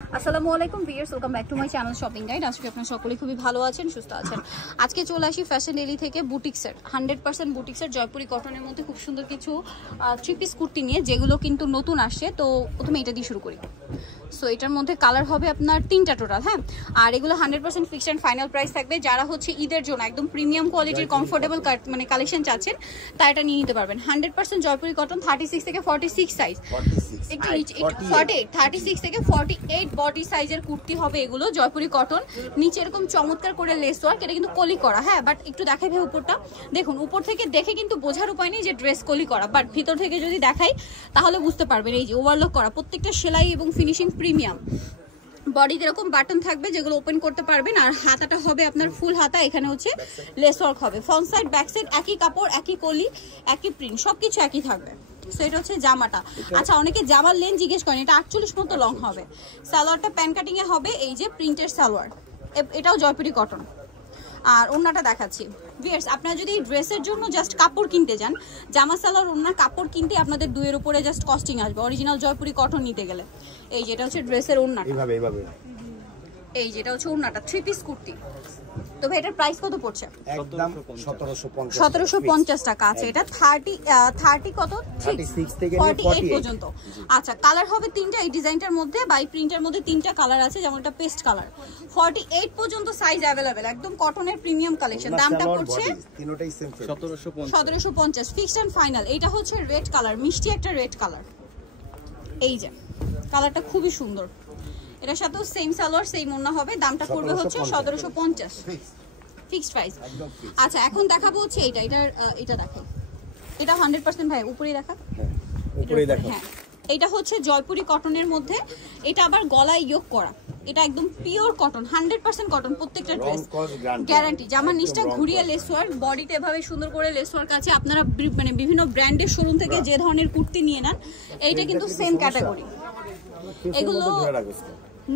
আসসালামু আলাইকুম viewers, welcome back to my channel shopping guide. আজকে আপনারা সকলে খুবই ভালো আছেন, সুস্থ আছেন। আজকে চলে আসি ফ্যাশন ডেইলি থেকে বুটিক্সের 100% বুটিক্সের জয়পুরি কটনের মধ্যে খুব সুন্দর কিছু থ্রি পিস কুর্তি নিয়ে, যেগুলো কিন্তু নতুন আসছে। তো প্রথমে এটা দিয়ে শুরু করি। সো এটার মধ্যে কালার হবে আপনার 3টা টোটাল, হ্যাঁ। আর এগুলো 100% ফিক্সড অ্যান্ড ফাইনাল প্রাইস থাকবে। যারা হচ্ছে ঈদের জন্য একদম প্রিমিয়াম কোয়ালিটির কমফোর্টেবল মানে কালেকশন চাচ্ছেন, তা এটা নিয়ে নিতে পারবেন। 100% জয়পুরি কটন, 36 থেকে 46 সাইজ, 36 থেকে 48 বডি সাইজের কুর্তি হবে এগুলো। জয়পুরি কটন, নিচে এরকম চমৎকার করে লেস ওয়ার্ক, এটা কিন্তু কলি করা, হ্যাঁ। বাট একটু দেখাই ভাই উপরটা দেখুন, উপর থেকে দেখে কিন্তু বোঝার উপায় নেই যে ড্রেস কলি করা, বাট ভিতর থেকে যদি দেখাই তাহলে বুঝতে পারবেন। এই যে ওভারলক করা, প্রত্যেকটা সেলাই এবং ফিনিশিং প্রিমিয়াম। বডিতে এরকম বাটন থাকবে যেগুলো ওপেন করতে পারবেন। আর হাতাটা হবে আপনার ফুল হাতা, এখানে হচ্ছে লেস ওয়ার্ক হবে। ফ্রন্ট সাইড ব্যাক সাইড একই কাপড়, একই কলি, একই প্রিন্ট, সবকিছু একই থাকবে। সো এটা হচ্ছে জামাটা। আচ্ছা, অনেকে জামার লেন জিজ্ঞেস করেন, এটা 48 মতো লং হবে। সালোয়ারটা প্যান কাটিং এ হবে, এই যে প্রিন্টের সালোয়ার, এটাও জয়পুরি কটন। আর ওড়নাটা দেখাচ্ছি ভিউয়ার্স, আপনারা যদি ড্রেসের জন্য জাস্ট কাপড় কিনতে যান, জামা সালোয়ার ওড়নার কাপড় কিনতে আপনাদের 2 এর উপরে জাস্ট কস্টিং আসবে অরিজিনাল জয়পুরি কটন নিতে গেলে। এই যেটা হচ্ছে ড্রেসের ওড়নাটা, এই যেটা হচ্ছে ওড়নাটা, 3 পিস কুর্তি। তো ভাই এটার প্রাইস কত পড়ছে? একদম 1750 টাকা আছে। এটা 30 কত 36 থেকে 48 পর্যন্ত। আচ্ছা, কালার হবে 3টা এই ডিজাইনটার মধ্যে, বাই প্রিন্টের মধ্যে 3টা কালার আছে, যেমন এটা পেস্ট কালার। 48 পর্যন্ত সাইজ अवेलेबल, একদম কটনের প্রিমিয়াম কালেকশন। দামটা পড়ছে তিনটাই সেম 1750 ফিক্সড এন্ড ফাইনাল। এটা হচ্ছে রেড কালার, মিষ্টি একটা রেড কালার। এই যে কালারটা খুবই সুন্দর। এটার সাথেও সেম সালোয়ার সেম ওড়না হবে। দামটা পড়বে হচ্ছে 1750 ফিক্সড প্রাইস। আচ্ছা, এখন দেখাবো হচ্ছে এটা দেখেন, এটা 100% ভাই উপরেই দেখা, হ্যাঁ। এটা হচ্ছে জয়পুরি কটনের মধ্যে, এটা আবার গলায় ইয়োগ করা, এটা একদম পিওর কটন, 100% কটন। প্রত্যেকটা ড্রেস গ্যারান্টি। জামার নিচটা ঘুরিয়ে লেস ওয়ার্ক, বডিতে এভাবে সুন্দর করে লেস ওয়ার্ক আছে। আপনারা মানে বিভিন্ন ব্র্যান্ডের শোরুম থেকে যে ধরনের কুর্তি নিয়ে নেন, এইটা কিন্তু সেম ক্যাটাগরি। এগুলো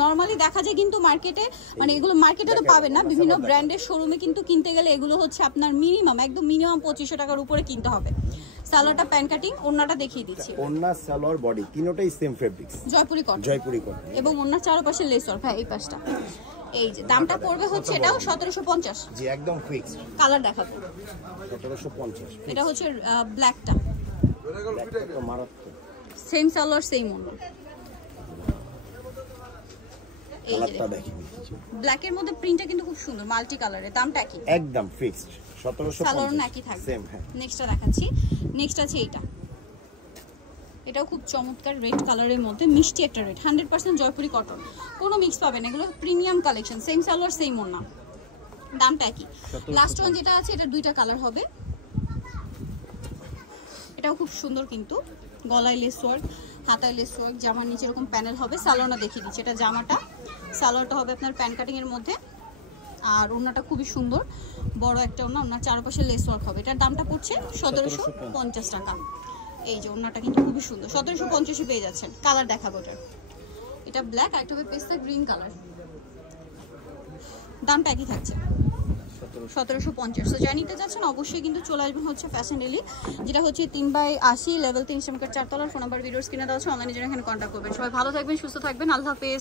নরমালি দেখা যায় কিন্তু মার্কেটে, মানে এগুলো মার্কেটে তো পাবেন না, বিভিন্ন ব্র্যান্ডের শোরুমে কিন্তু কিনতে গেলে এগুলো হচ্ছে আপনার মিনিমাম 2500 টাকার উপরে কিনতে হবে। সালোয়ারটা প্যান কাটিং, ওড়নাটা দেখিয়ে দিচ্ছি। ওড়না সালোয়ার বডি তিনটাই সেম ফেব্রিক্স, জয়পুরি কটন এবং ওড়নার চারপাশে লেস ওয়ার্ক, হ্যাঁ এই পাশটা। এই যে দামটা পড়বে হচ্ছে এটাও 1750। জি, একদম ফিক্সড। কালার দেখাবো, 1750। এটা হচ্ছে ব্ল্যাকটা, মারাত্মক সেম সালোয়ার সেম ওড়না। এই যে ব্ল্যাকের মধ্যে প্রিন্টটা কিন্তু খুব সুন্দর, মাল্টি কালারের। দামটা কি? একদম ফিক্সড 1750। সালোয়ার একই থাকবে সেম, হ্যাঁ। নেক্সটটা দেখাচ্ছি। নেক্সট আছে এইটা, এটাও খুব চমৎকার রেড কালারের মধ্যে, মিষ্টি একটা রেড, 100% জয়পুরি কটন, কোনো মিক্স পাবেন। এগুলো premium collection, same salwar same ওড়না। দামটা কি? লাস্ট ওয়ান যেটা আছে, এটা 2টা কালার হবে। এটাও খুব সুন্দর, কিন্তু গলায় লেস ওয়ার্ক, হাতায় লেস ওয়ার্ক, জামার নিচে এরকম প্যানেল হবে। সালোয়ারটা দেখিয়ে দিচ্ছি, এটা জামাটা, সালোয়ারটা হবে আপনার প্যান কাটিং এর মধ্যে। আর ওড়নাটা খুবই সুন্দর, বড় একটা ওড়না, ওড়নার চারপাশে লেস ওয়ার্ক হবে। এটার দামটা পড়ছে 1750 টাকা। এই যে ওড়নাটা কিন্তু খুবই সুন্দর, 1750 পেয়ে যাচ্ছেন। কালার দেখাবো এটার, এটা ব্ল্যাক, আর একটা হবে পেস্তা গ্রিন কালার। দামটা একই থাকছে 1750। তো যা নিতে চাচ্ছেন অবশ্যই কিন্তু চলে আসবেন হচ্ছে ফ্যাশন ডেইলি, যেটা হচ্ছে 3/80 লেভেল 3 শ্রমিকের 4 তলার। ফোন নাম্বার ভিডিওস কিনে দেওয়া আছে, অনলাইনে জন্য এখানে কন্ট্যাক্ট করবেন। সবাই ভালো থাকবেন, সুস্থ থাকবেন, আল্লাহ হাফেজ।